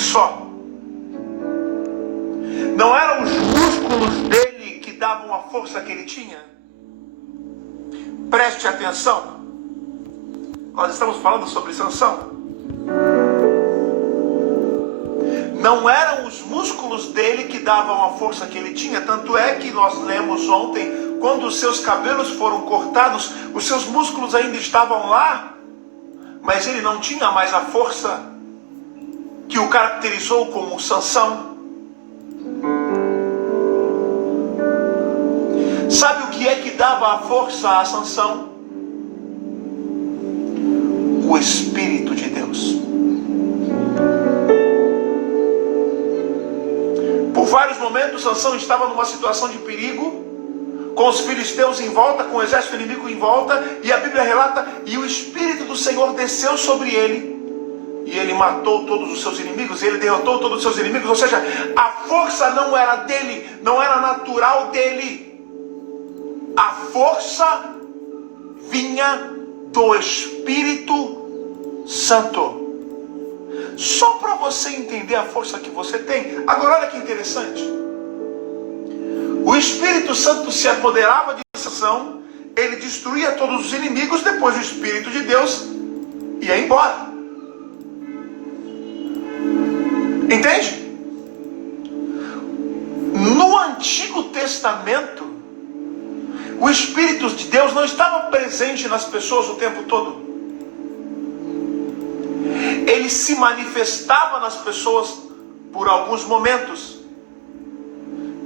si só. Não eram os músculos dele que davam a força que ele tinha. Preste atenção. Nós estamos falando sobre Sansão. Não eram os músculos dele que davam a força que ele tinha. Tanto é que nós lemos ontem, quando os seus cabelos foram cortados, os seus músculos ainda estavam lá, mas ele não tinha mais a força que o caracterizou como Sansão. Sabe o que é que dava a força a Sansão? O Espírito de Deus. Por vários momentos, Sansão estava numa situação de perigo, com os filisteus em volta, com o exército inimigo em volta, e a Bíblia relata, e o Espírito do Senhor desceu sobre ele, e ele matou todos os seus inimigos, ele derrotou todos os seus inimigos. Ou seja, a força não era dele, não era natural dele. A força vinha do Espírito Santo. Só para você entender a força que você tem. Agora olha que interessante. O Espírito Santo se apoderava de Sansão, ele destruía todos os inimigos, depois o Espírito de Deus ia embora. Entende? No Antigo Testamento, o Espírito de Deus não estava presente nas pessoas o tempo todo. Ele se manifestava nas pessoas por alguns momentos.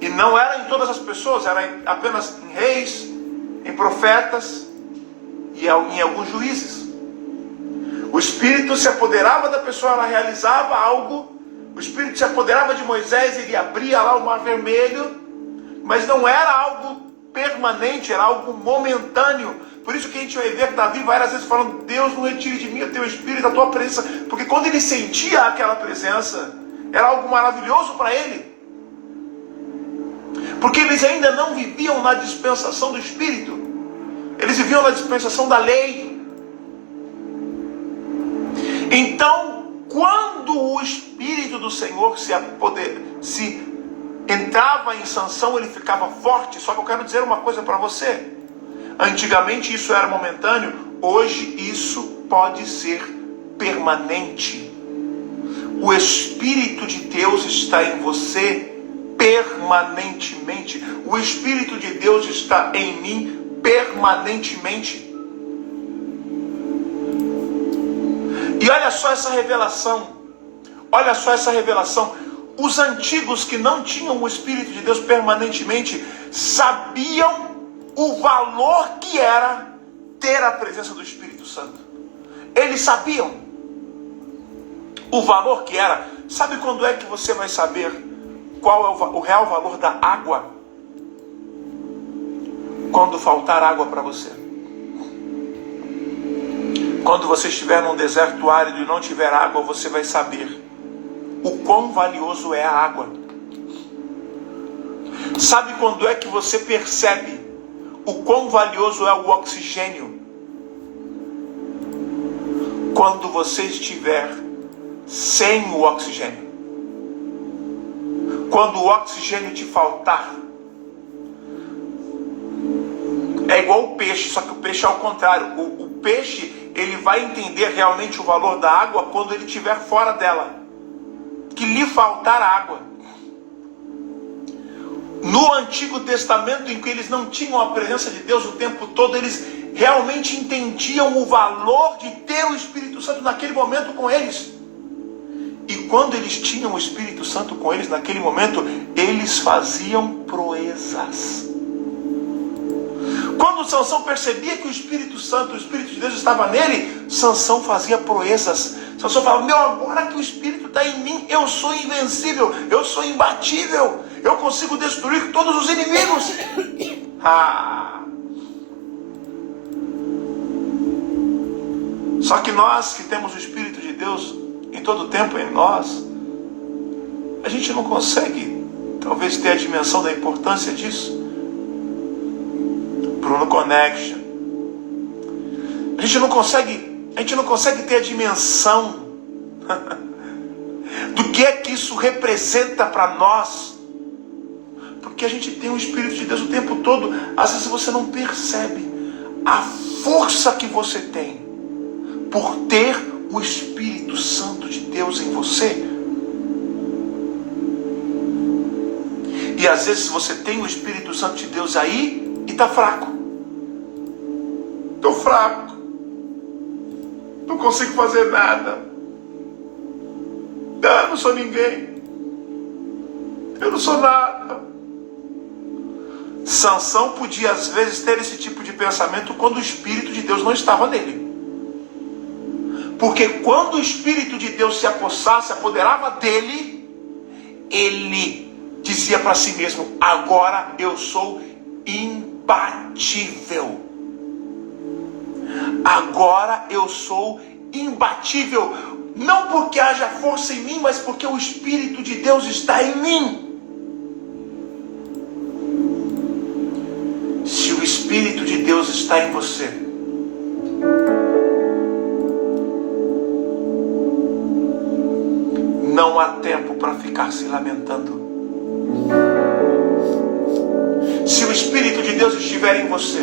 E não era em todas as pessoas, era apenas em reis, em profetas e em alguns juízes. O Espírito se apoderava da pessoa, ela realizava algo. O Espírito se apoderava de Moisés, ele abria lá o Mar Vermelho. Mas não era algo permanente, era algo momentâneo. Por isso que a gente vai ver Davi várias vezes falando: Deus, não retire de mim o teu Espírito, a tua presença. Porque quando ele sentia aquela presença, era algo maravilhoso para ele. Porque eles ainda não viviam na dispensação do Espírito. Eles viviam na dispensação da lei. Então, quando o Espírito do Senhor se entrava em Sansão, ele ficava forte. Só que eu quero dizer uma coisa para você. Antigamente isso era momentâneo, hoje isso pode ser permanente. O Espírito de Deus está em você permanentemente. O Espírito de Deus está em mim permanentemente. E olha só essa revelação. Olha só essa revelação. Os antigos que não tinham o Espírito de Deus permanentemente sabiam o valor que era ter a presença do Espírito Santo. Eles sabiam o valor que era. Sabe quando é que você vai saber qual é o real valor da água? Quando faltar água para você. Quando você estiver num deserto árido e não tiver água, você vai saber o quão valioso é a água. Sabe quando é que você percebe o quão valioso é o oxigênio? Quando você estiver sem o oxigênio. Quando o oxigênio te faltar. É igual o peixe, só que o peixe é ao contrário. O peixe, ele vai entender realmente o valor da água quando ele estiver fora dela. Que lhe faltar água. No Antigo Testamento, em que eles não tinham a presença de Deus o tempo todo, eles realmente entendiam o valor de ter o Espírito Santo naquele momento com eles. E quando eles tinham o Espírito Santo com eles naquele momento, eles faziam proezas. Quando Sansão percebia que o Espírito Santo, o Espírito de Deus estava nele, Sansão fazia proezas. Sansão falava: meu, agora que o Espírito está em mim, eu sou invencível, eu sou imbatível, eu consigo destruir todos os inimigos. Só que nós que temos o Espírito de Deus em todo tempo em nós, a gente não consegue talvez ter a dimensão da importância disso. Bruno Connection. A gente não consegue ter a dimensão do que é que isso representa para nós. Porque a gente tem o Espírito de Deus o tempo todo. Às vezes você não percebe a força que você tem por ter o Espírito Santo de Deus em você. E às vezes você tem o Espírito Santo de Deus aí e está fraco. Estou fraco. Não consigo fazer nada. Eu não sou ninguém. Eu não sou nada. Sansão podia às vezes ter esse tipo de pensamento quando o Espírito de Deus não estava nele. Porque quando o Espírito de Deus se apoderava dele, ele dizia para si mesmo: agora eu sou imbatível. Agora eu sou imbatível. Não porque haja força em mim, mas porque o Espírito de Deus está em mim. Se o Espírito de Deus está em você, não há tempo para ficar se lamentando. Se o Espírito de Deus estiver em você,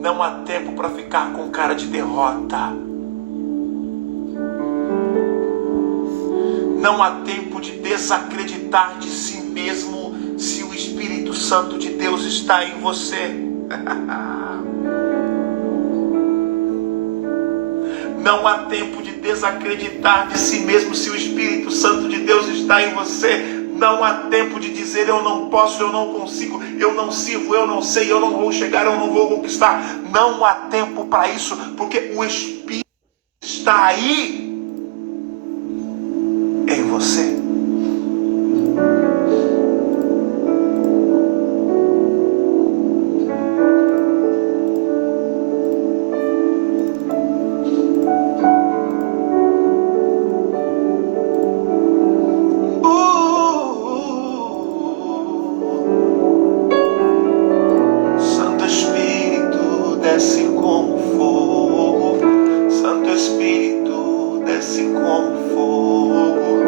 não há tempo para ficar com cara de derrota. Não há tempo de desacreditar de si mesmo se o Espírito Santo de Deus está em você. Não há tempo de desacreditar de si mesmo se o Espírito Santo de Deus está em você. Não há tempo de dizer: eu não posso, eu não consigo, eu não sirvo, eu não sei, eu não vou chegar, eu não vou conquistar. Não há tempo para isso, porque o Espírito está aí em você. Santo Espírito desce como fogo. Santo Espírito desce como fogo.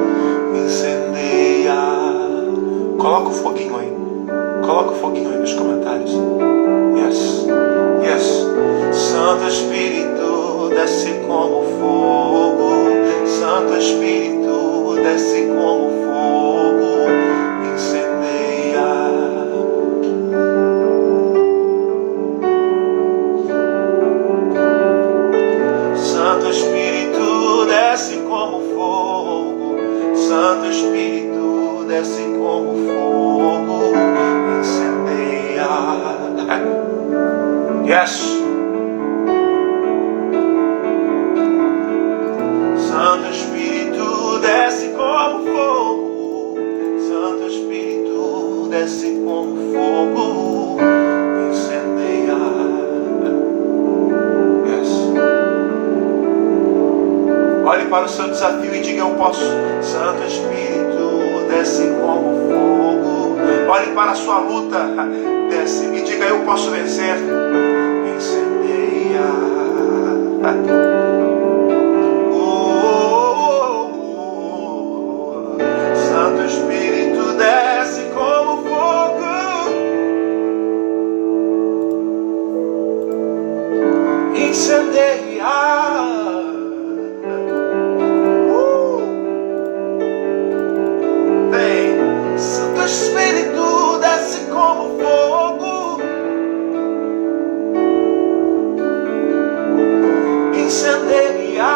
Incendeia. Coloca o foguinho aí. Coloca o foguinho aí nos comentários. Yes. Yes. Santo Espírito desce como fogo. Santo Espírito desce como fogo. Incendeia. Santo Espírito desce como fogo. Santo Espírito desce como fogo. Incendeia. Yes. Santo Espírito desce como fogo. Santo Espírito desce como fogo. Incendeia. Yes. Olhe para o seu desafio e diga: eu posso. Santo Espírito desce como fogo. Olhe para a sua luta, desce e diga: eu posso vencer. Incendeia. Santo Espírito desce como fogo. Incendeia. Vem. Santo Espírito desce como fogo. Incendeia.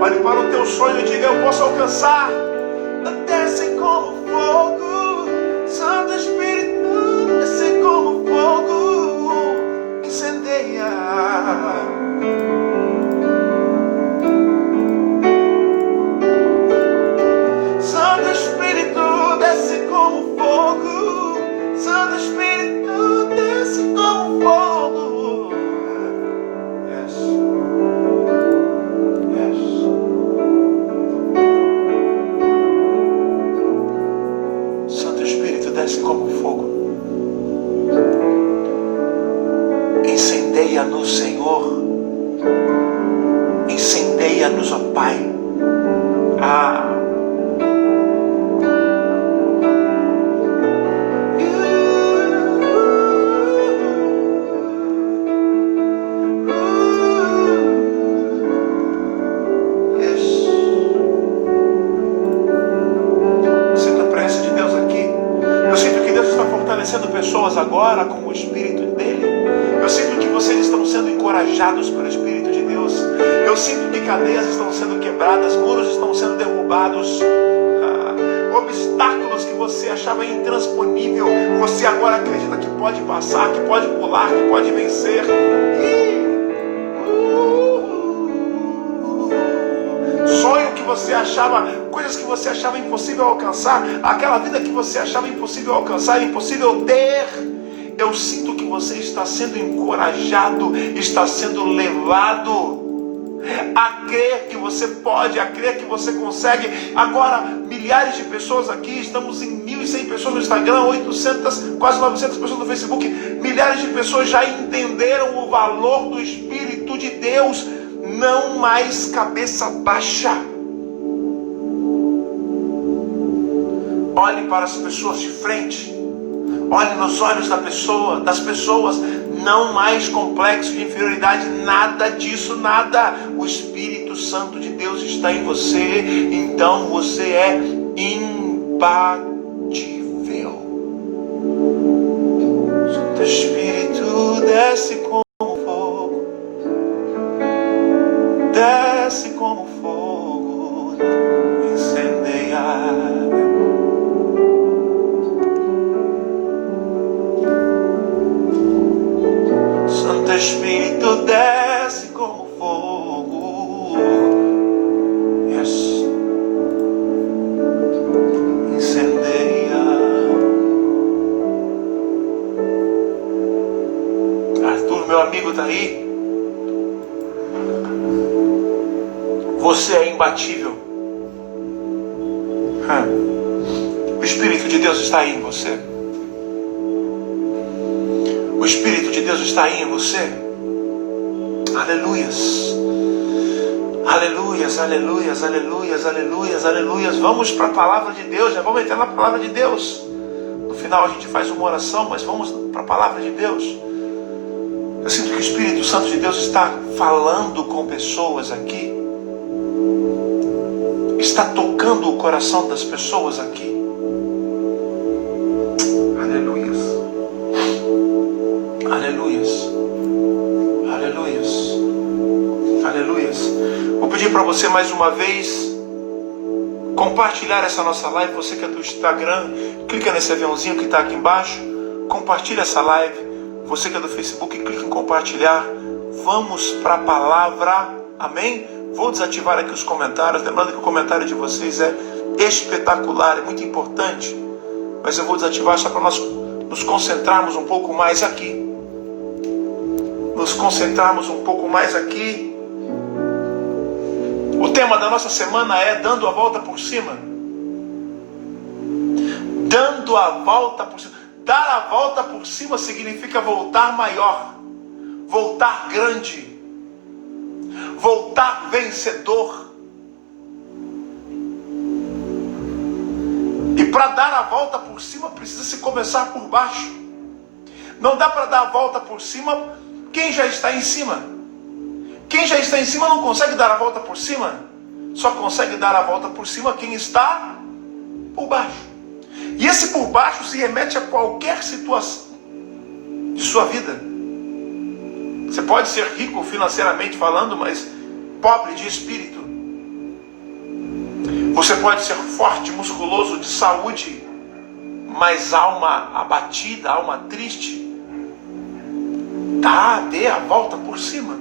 Olhe para o teu sonho e diga: eu posso alcançar. Desce como fogo. Santo Espírito desce como fogo. Incendeia. Santo Espírito desce como fogo. Santo Espírito desce como fogo. Yes. Yes. Incendeia-nos, Senhor. Incendeia-nos, ó Pai. Pessoas agora com o Espírito dele. Eu sinto que vocês estão sendo encorajados pelo Espírito de Deus. Eu sinto que cadeias estão sendo quebradas, muros estão sendo derrubados, obstáculos que você achava intransponível, você agora acredita que pode passar, que pode pular, que pode vencer. Sonho que você achava, coisas que você achava impossível alcançar, aquela vida que você achava impossível alcançar, impossível ter. Eu sinto que você está sendo encorajado, está sendo levado a crer que você pode, a crer que você consegue. Agora, milhares de pessoas aqui, estamos em 1.100 pessoas no Instagram, 800, quase 900 pessoas no Facebook. Milhares de pessoas já entenderam o valor do Espírito de Deus. Não mais cabeça baixa. Olhe para as pessoas de frente. Olhe nos olhos das pessoas. Não mais complexo de inferioridade. Nada disso, nada. O Espírito Santo de Deus está em você. Então você é imbatível. Santo Espírito desce como fogo. Desce como fogo, incendeia. Santo Espírito desce como fogo. Yes. Incendeia. Arthur, meu amigo, está aí? Você é imbatível. O Espírito de Deus está aí em você. O Espírito de Deus está aí em você. Aleluias. Aleluias, aleluias, aleluias, aleluias, aleluias. Vamos para a palavra de Deus. Já vamos entrar na palavra de Deus. No final a gente faz uma oração, mas vamos para a palavra de Deus. Eu sinto que o Espírito Santo de Deus está falando com pessoas aqui. Está tocando o coração das pessoas aqui. Aleluias. Aleluias. Aleluias. Aleluias. Vou pedir para você mais uma vez compartilhar essa nossa live. Você que é do Instagram, clica nesse aviãozinho que está aqui embaixo. Compartilha essa live. Você que é do Facebook, clica em compartilhar. Vamos para a palavra. Amém? Vou desativar aqui os comentários, lembrando que o comentário de vocês é espetacular, é muito importante, mas eu vou desativar só para nós nos concentrarmos um pouco mais aqui. Nos concentrarmos um pouco mais aqui. O tema da nossa semana é dando a volta por cima. Dando a volta por cima. Dar a volta por cima significa voltar maior, voltar grande, voltar vencedor. E para dar a volta por cima precisa se começar por baixo. Não dá para dar a volta por cima quem já está em cima. Quem já está em cima não consegue dar a volta por cima. Só consegue dar a volta por cima quem está por baixo. E esse por baixo se remete a qualquer situação de sua vida. Você pode ser rico financeiramente falando, mas pobre de espírito. Você pode ser forte, musculoso, de saúde, mas alma abatida, alma triste. Dê a volta por cima.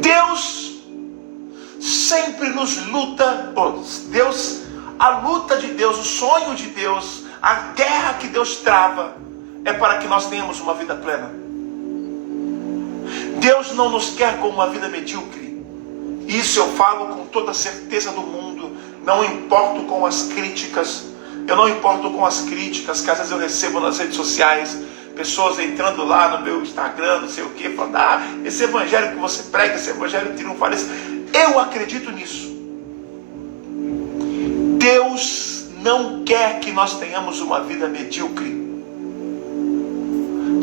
Deus sempre nos luta. A luta de Deus, o sonho de Deus, a guerra que Deus trava é para que nós tenhamos uma vida plena. Deus não nos quer com uma vida medíocre. Isso eu falo com toda a certeza do mundo. Não importo com as críticas. Eu não importo com as críticas que às vezes eu recebo nas redes sociais. pessoas entrando lá no meu Instagram, não sei o que, falando, esse evangelho que você prega, esse evangelho triunfalista. Eu acredito nisso. Deus não quer que nós tenhamos uma vida medíocre.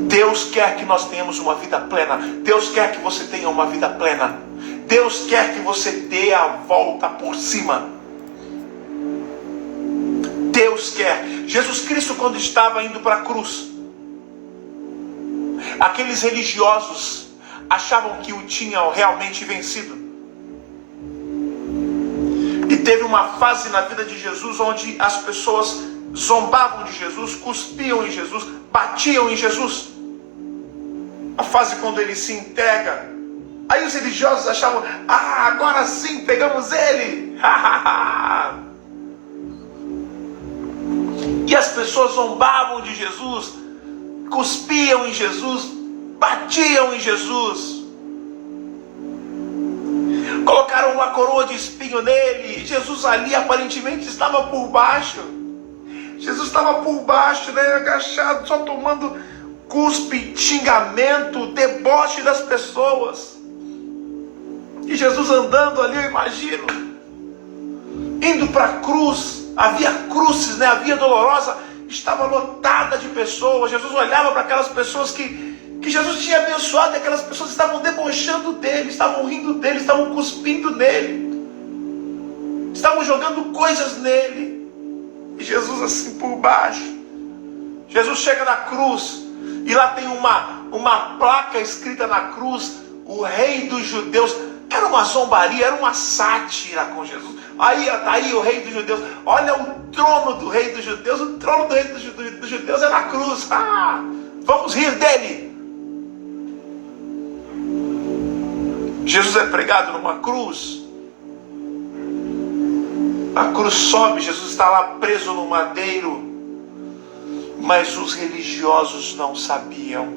Deus quer que nós tenhamos uma vida plena. Deus quer que você tenha uma vida plena. Deus quer que você dê a volta por cima. Deus quer. Jesus Cristo, quando estava indo para a cruz, aqueles religiosos achavam que o tinham realmente vencido. E teve uma fase na vida de Jesus onde as pessoas zombavam de Jesus, cuspiam em Jesus, batiam em Jesus. A fase quando ele se entrega. Aí os religiosos achavam, agora sim, pegamos ele. E as pessoas zombavam de Jesus, cuspiam em Jesus, batiam em Jesus. Colocaram uma coroa de espinho nele. Jesus ali aparentemente estava por baixo. Jesus estava por baixo, né, agachado, só tomando cuspe, xingamento, deboche das pessoas. E Jesus andando ali, eu imagino, indo para a cruz. Havia cruzes, né? A via dolorosa estava lotada de pessoas. Jesus olhava para aquelas pessoas que Jesus tinha abençoado, e aquelas pessoas estavam debochando dele, estavam rindo dele, estavam cuspindo nele, estavam jogando coisas nele. E Jesus assim por baixo. Jesus chega na cruz e lá tem uma placa escrita na cruz, o Rei dos Judeus. Era uma zombaria, era uma sátira com Jesus. Aí está aí o Rei dos Judeus. Olha o trono do Rei dos Judeus. O trono do Rei dos Judeus é na cruz. Vamos rir dele. Jesus é pregado numa cruz. A cruz sobe, Jesus está lá preso no madeiro. Mas os religiosos não sabiam.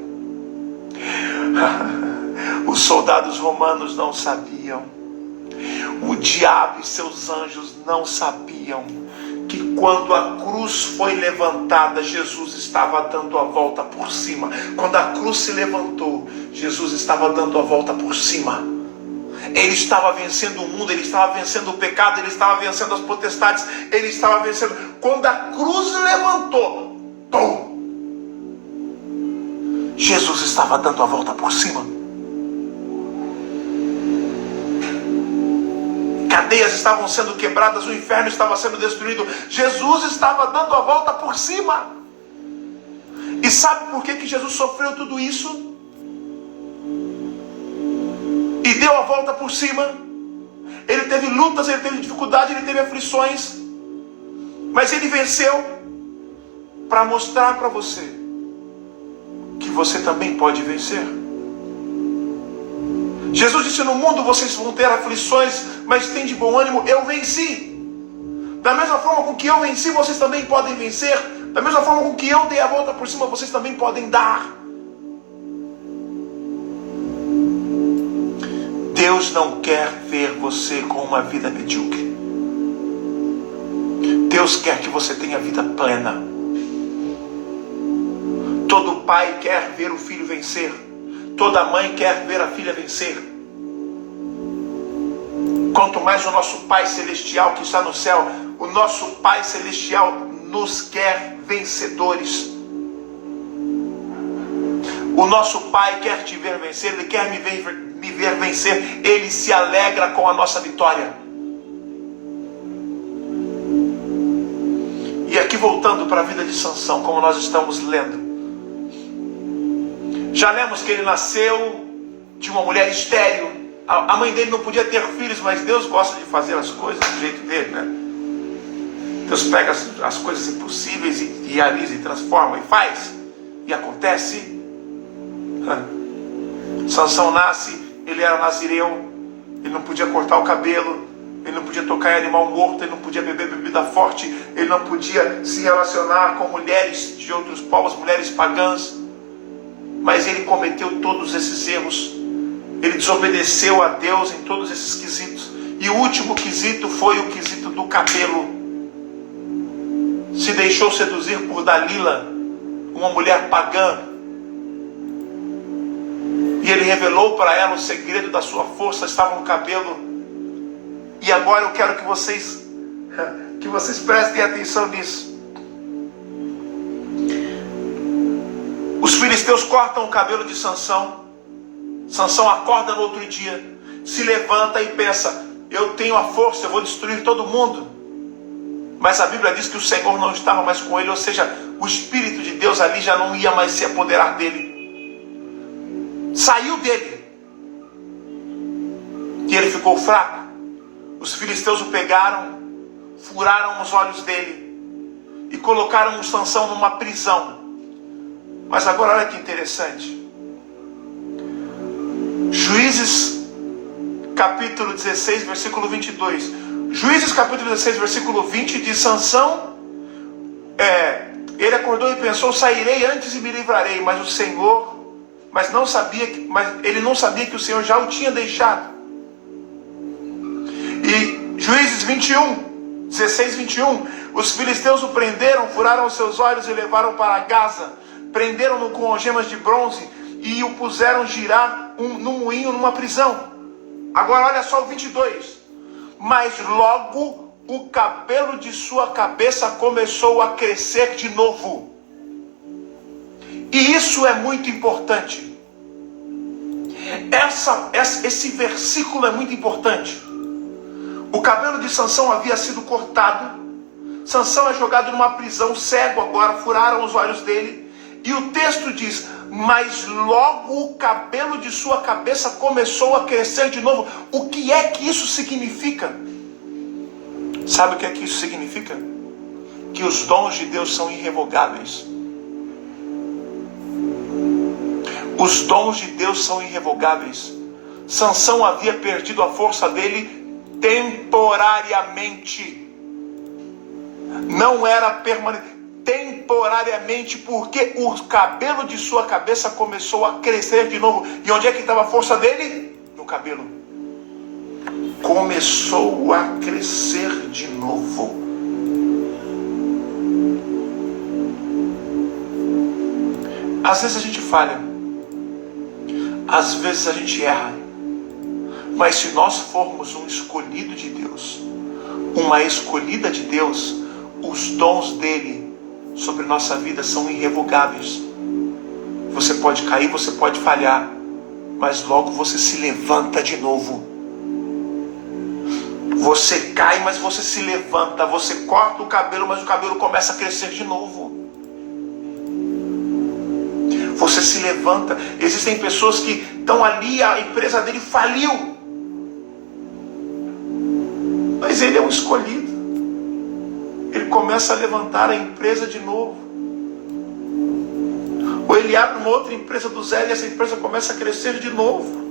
Os soldados romanos não sabiam. O diabo e seus anjos não sabiam que quando a cruz foi levantada, Jesus estava dando a volta por cima. Quando a cruz se levantou, Jesus estava dando a volta por cima. Ele estava vencendo o mundo, ele estava vencendo o pecado, ele estava vencendo as potestades, ele estava vencendo. Quando a cruz levantou, Jesus estava dando a volta por cima. Cadeias estavam sendo quebradas, o inferno estava sendo destruído. Jesus estava dando a volta por cima. E sabe por que Jesus sofreu tudo isso? E deu a volta por cima? Ele teve lutas, ele teve dificuldade, ele teve aflições. Mas ele venceu para mostrar para você que você também pode vencer. Jesus disse, no mundo vocês vão ter aflições, mas tem de bom ânimo, eu venci. Da mesma forma com que eu venci, vocês também podem vencer. Da mesma forma com que eu dei a volta por cima, vocês também podem dar. Deus não quer ver você com uma vida medíocre. Deus quer que você tenha vida plena. Todo pai quer ver o filho vencer. Toda mãe quer ver a filha vencer. Quanto mais o nosso Pai Celestial que está no céu, o nosso Pai Celestial nos quer vencedores. O nosso Pai quer te ver vencer, Ele quer me ver vencer, Ele se alegra com a nossa vitória. E aqui voltando para a vida de Sansão, como nós estamos lendo. Já lemos que ele nasceu de uma mulher estéril. A mãe dele não podia ter filhos, mas Deus gosta de fazer as coisas do jeito dele, né? Deus pega as coisas impossíveis e realiza e transforma e faz. E acontece. Sansão nasce, ele era nazireu, ele não podia cortar o cabelo, ele não podia tocar em animal morto, ele não podia beber bebida forte, ele não podia se relacionar com mulheres de outros povos, mulheres pagãs. Mas ele cometeu todos esses erros. Ele desobedeceu a Deus em todos esses quesitos. E o último quesito foi o quesito do cabelo. Se deixou seduzir por Dalila, uma mulher pagã, E ele revelou para ela o segredo da sua força, estava no cabelo. E agora eu quero que vocês prestem atenção nisso. Os filisteus cortam o cabelo de Sansão. Sansão acorda no outro dia, se levanta e pensa: eu tenho a força, eu vou destruir todo mundo. Mas a Bíblia diz que o Senhor não estava mais com ele, ou seja, o Espírito de Deus ali já não ia mais se apoderar dele. Saiu dele. E ele ficou fraco. Os filisteus o pegaram, furaram os olhos dele e colocaram o Sansão numa prisão. Mas agora olha que interessante. Juízes capítulo 16, versículo 22. Juízes capítulo 16, versículo 20 diz: Sansão, ele acordou e pensou: sairei antes e me livrarei. Mas ele não sabia que o Senhor já o tinha deixado. E Juízes 21, 16, 21. Os filisteus o prenderam, furaram os seus olhos e levaram para Gaza. Prenderam-no com algemas de bronze e o puseram girar num moinho, numa prisão. Agora olha só o 22. Mas logo o cabelo de sua cabeça começou a crescer de novo. E isso é muito importante. Esse versículo é muito importante. O cabelo de Sansão havia sido cortado. Sansão é jogado numa prisão, cego agora, furaram os olhos dele. E o texto diz: mas logo o cabelo de sua cabeça começou a crescer de novo. O que é que isso significa? Sabe o que é que isso significa? Que os dons de Deus são irrevogáveis. Os dons de Deus são irrevogáveis. Sansão havia perdido a força dele temporariamente. Não era permanente. Temporariamente, porque o cabelo de sua cabeça começou a crescer de novo. E onde é que estava a força dele? No cabelo. Começou a crescer de novo. Às vezes a gente falha, às vezes a gente erra, mas se nós formos um escolhido de Deus, uma escolhida de Deus, os dons dele sobre nossa vida são irrevogáveis. Você pode cair, você pode falhar, mas logo você se levanta de novo. Você cai, mas você se levanta. Você corta o cabelo, mas o cabelo começa a crescer de novo. Você se levanta. Existem pessoas que estão ali, a empresa dele faliu, mas ele é um escolhido. Ele começa a levantar a empresa de novo. Ou ele abre uma outra empresa do zero e essa empresa começa a crescer de novo.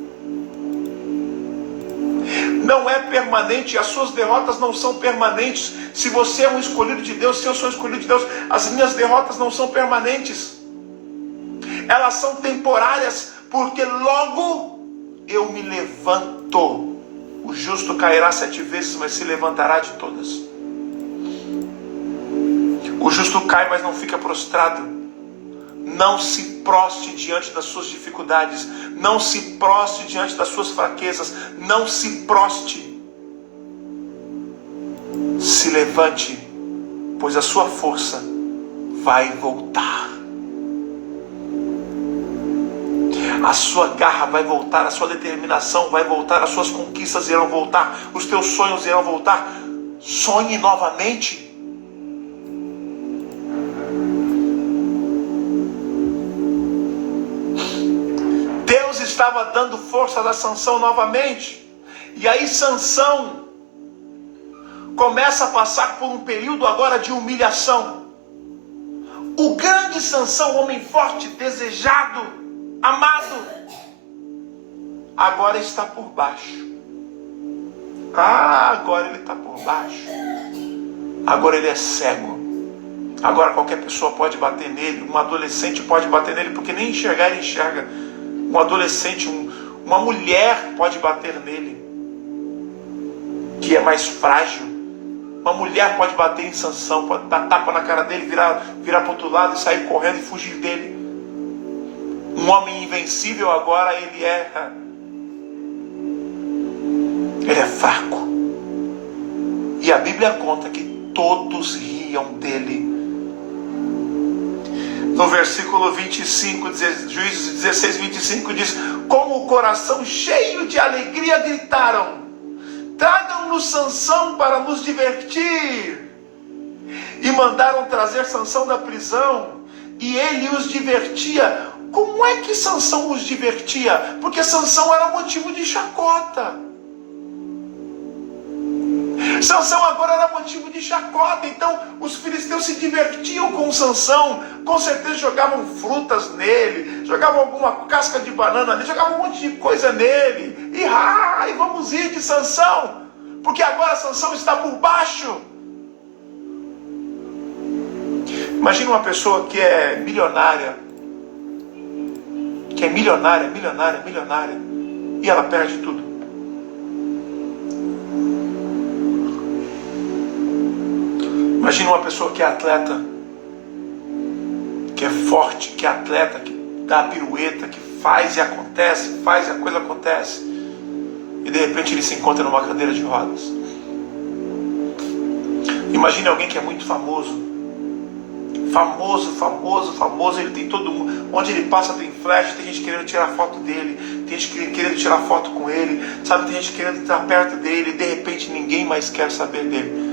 Não é permanente, as suas derrotas não são permanentes. Se você é um escolhido de Deus, se eu sou um escolhido de Deus, as minhas derrotas não são permanentes. Elas são temporárias, porque logo eu me levanto. O justo cairá 7 vezes, mas se levantará de todas. O justo cai, mas não fica prostrado. Não se proste diante das suas dificuldades. Não se proste diante das suas fraquezas. Não se proste. Se levante, pois a sua força vai voltar. A sua garra vai voltar, a sua determinação vai voltar, as suas conquistas irão voltar, os teus sonhos irão voltar. Sonhe novamente. Deus estava dando forças a Sansão novamente. E aí Sansão começa a passar por um período agora de humilhação. O grande Sansão, homem forte, desejado, amado, agora está por baixo. Agora ele está por baixo. Agora ele é cego. Agora qualquer pessoa pode bater nele. Um adolescente pode bater nele, porque nem enxergar ele enxerga. Um adolescente, uma mulher pode bater nele, que é mais frágil. Uma mulher pode bater em Sansão, pode dar tapa na cara dele, virar para o outro lado e sair correndo e fugir dele. Um homem invencível agora ele é fraco. E a Bíblia conta que todos riam dele. No versículo 25, Juízes 16, 25 diz: com o coração cheio de alegria gritaram: tragam-nos Sansão para nos divertir. E mandaram trazer Sansão da prisão, e ele os divertia. Como é que Sansão os divertia? Porque Sansão era motivo de chacota. Sansão agora era motivo de chacota. Então os filisteus se divertiam com Sansão. Com certeza jogavam frutas nele, jogavam alguma casca de banana nele, jogavam um monte de coisa nele. E vamos rir de Sansão, porque agora Sansão está por baixo. Imagina uma pessoa que é milionária, milionária, e ela perde tudo. Imagina uma pessoa que é atleta, que é forte, que é atleta, que dá a pirueta, que faz e acontece, faz e a coisa acontece, e de repente ele se encontra numa cadeira de rodas. Imagine alguém que é muito famoso, ele tem todo mundo, onde ele passa tem flash, tem gente querendo tirar foto dele, tem gente querendo tirar foto com ele, sabe, tem gente querendo estar perto dele, e de repente ninguém mais quer saber dele.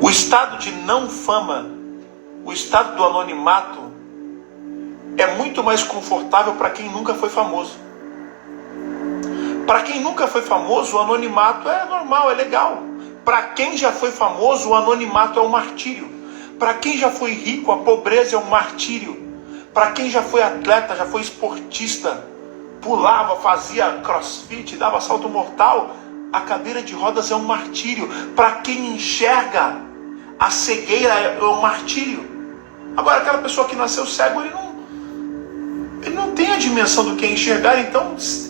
O estado de não fama, o estado do anonimato, é muito mais confortável para quem nunca foi famoso. Para quem nunca foi famoso, o anonimato é normal, é legal. Para quem já foi famoso, o anonimato é um martírio. Para quem já foi rico, a pobreza é um martírio. Para quem já foi atleta, já foi esportista, pulava, fazia crossfit, dava salto mortal, a cadeira de rodas é um martírio. Para quem enxerga, a cegueira é um martírio. Agora, aquela pessoa que nasceu cego, ele não tem a dimensão do que é enxergar, então